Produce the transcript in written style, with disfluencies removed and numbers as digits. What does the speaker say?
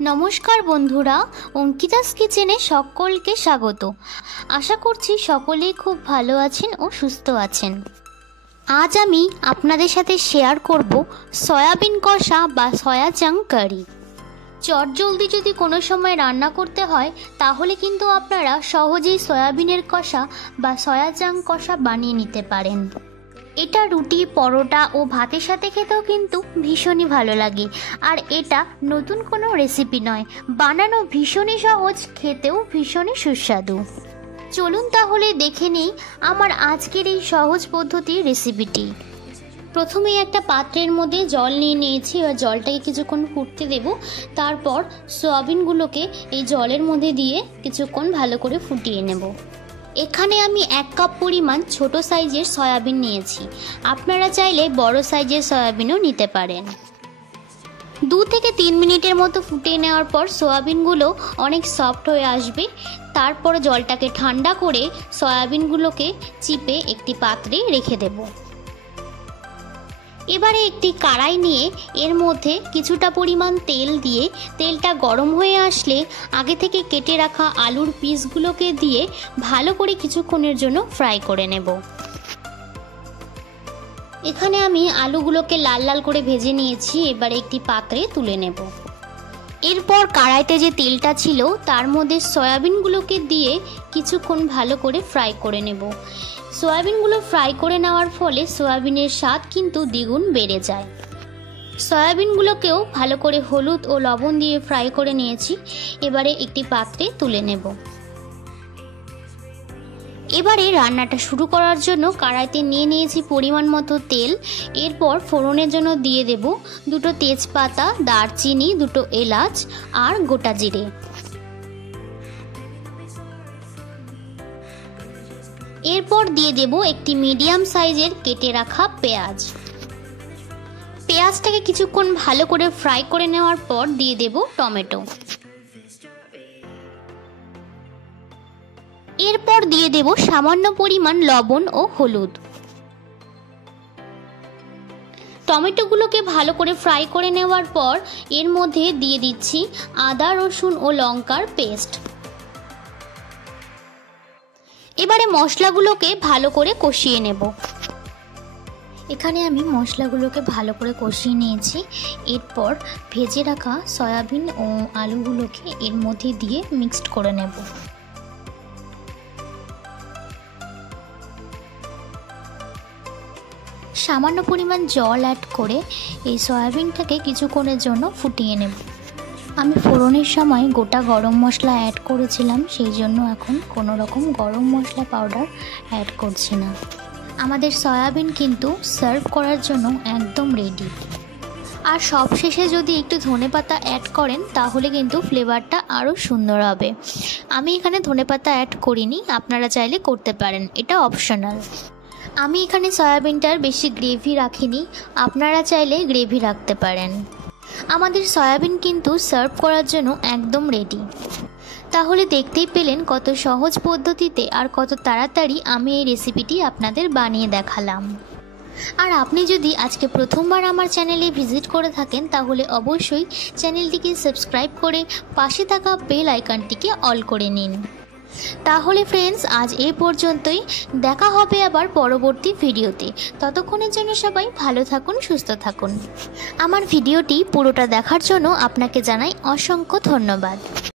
নমস্কার বন্ধুরা, অঙ্কিতাস কিচেনে সকলকে স্বাগত। আশা করছি সকলেই খুব ভালো আছেন ও সুস্থ আছেন। আজ আমি আপনাদের সাথে শেয়ার করব সয়াবিন কষা বা সয়া চাং কারি। চটজলদি যদি কোনো সময় রান্না করতে হয় তাহলে কিন্তু আপনারা সহজেই সয়াবিনের কষা বা সয়া চাং কষা বানিয়ে নিতে পারেন। এটা রুটি, পরোটা ও ভাতের সাথে খেতেও কিন্তু ভীষণই ভালো লাগে। আর এটা নতুন কোনো রেসিপি নয়, বানানো ভীষণই সহজ, খেতেও ভীষণই সুস্বাদু। চলুন তাহলে দেখে নিই আমার আজকের এই সহজ পদ্ধতির রেসিপিটি। প্রথমে একটা পাত্রের মধ্যে জল নিয়ে নিয়েছি, এবার জলটাকে কিছুক্ষণ ফুটতে দেব। তারপর সয়াবিনগুলোকে এই জলের মধ্যে দিয়ে কিছুক্ষণ ভালো করে ফুটিয়ে নেব। এখানে আমি 1 কাপ পরিমাণ ছোট সাইজের সয়াবিন নিয়েছি, আপনারা চাইলে বড় সাইজের সয়াবিনও নিতে পারেন। 2 থেকে 3 মিনিটের মতো ফুটিয়ে নেওয়ার পর সয়াবিনগুলো অনেক সফট হয়ে আসবে। তারপর জলটাকে ঠান্ডা করে সয়াবিনগুলোকে চিপে একটি পাত্রে রেখে দেব। এবারে একটি কড়াই নিয়ে এর মধ্যে কিছুটা পরিমাণ তেল দিয়ে তেলটা গরম হয়ে আসলে আগে থেকে কেটে রাখা আলুর পিসগুলোকে দিয়ে ভালো করে কিছুক্ষণের জন্য ফ্রাই করে নেব। এখানে আমি আলুগুলোকে লাল লাল করে ভেজে নিয়েছি, এবারে একটি পাত্রে তুলে নেব। এরপর কড়াইতে যে তেলটা ছিল তার মধ্যে সয়াবিনগুলোকে দিয়ে কিছুক্ষণ ভালো করে ফ্রাই করে নেব। সয়াবিনগুলো ফ্রাই করে নেওয়ার ফলে সয়াবিনের স্বাদ কিন্তু দ্বিগুণ বেড়ে যায়। সয়াবিনগুলোকেও ভালো করে হলুদ ও লবণ দিয়ে ফ্রাই করে নিয়েছি, এবারে একটি পাত্রে তুলে নেব। এবারে রান্নাটা শুরু করার জন্য কড়াইতে নিয়ে নিয়েছি পরিমাণ মতো তেল। এরপর ফোড়নের জন্য দিয়ে দেব 2টো তেজপাতা, দারচিনি, 2টো এলাচ আর গোটা জিরে। এরপর দিয়ে দেব একটি মিডিয়াম সাইজের কেটে রাখা পেঁয়াজ। পেঁয়াজটাকে কিছুক্ষণ ভালো করে ফ্রাই করে নেওয়ার পর দিয়ে দেব টমেটো। এরপর দিয়ে দেব সামান্য পরিমাণ লবণ ও হলুদ। টমেটোগুলোকে ভালো করে ফ্রাই করে নেওয়ার পর এর মধ্যে দিয়ে দিচ্ছি আদা, রসুন ও লঙ্কার পেস্ট। এবারে মশলাগুলোকে ভালো করে কষিয়ে নেব। এখানে আমি মশলাগুলোকে ভালো করে কষিয়ে নিয়েছি। এরপর ভেজে রাখা সয়াবিন ও আলুগুলোকে এর মধ্যে দিয়ে মিক্সড করে নেব। সামান্য পরিমাণ জল অ্যাড করে এই সয়াবিনটাকে কিছুক্ষণের জন্য ফুটিয়ে নেব। আমি ফোড়নের সময় গোটা গরম মশলা অ্যাড করেছিলাম, সেই জন্য এখন কোনো রকম গরম মশলা পাউডার অ্যাড করছি না। আমাদের সয়াবিন কিন্তু সার্ভ করার জন্য একদম রেডি। আর সবশেষে যদি একটু ধনেপাতা অ্যাড করেন তাহলে কিন্তু ফ্লেভারটা আরও সুন্দর হবে। আমি এখানে ধনেপাতা অ্যাড করিনি, আপনারা চাইলে করতে পারেন, এটা অপশনাল। আমি এখানে সয়াবিনটার বেশি গ্রেভি রাখিনি, আপনারা চাইলে গ্রেভি রাখতে পারেন। আমাদের সয়াবিন কিন্তু সার্ভ করার জন্য একদম রেডি। তাহলে দেখতেই পেলেন কত সহজ পদ্ধতিতে আর কত তাড়াতাড়ি আমি এই রেসিপিটি আপনাদের বানিয়ে দেখালাম। আর আপনি যদি আজকে প্রথমবার আমার চ্যানেলে ভিজিট করে থাকেন তাহলে অবশ্যই চ্যানেলটিকে সাবস্ক্রাইব করে পাশে থাকা বেল আইকনটিকে অল করে নিন। তাহলে ফ্রেন্ডস, আজ এই পর্যন্তই, দেখা হবে আবার পরবর্তী ভিডিওতে। ততক্ষণের জন্য সবাই ভালো থাকুন, সুস্থ থাকুন। আমার ভিডিওটি পুরোটা দেখার জন্য আপনাকে জানাই অসংখ্য ধন্যবাদ।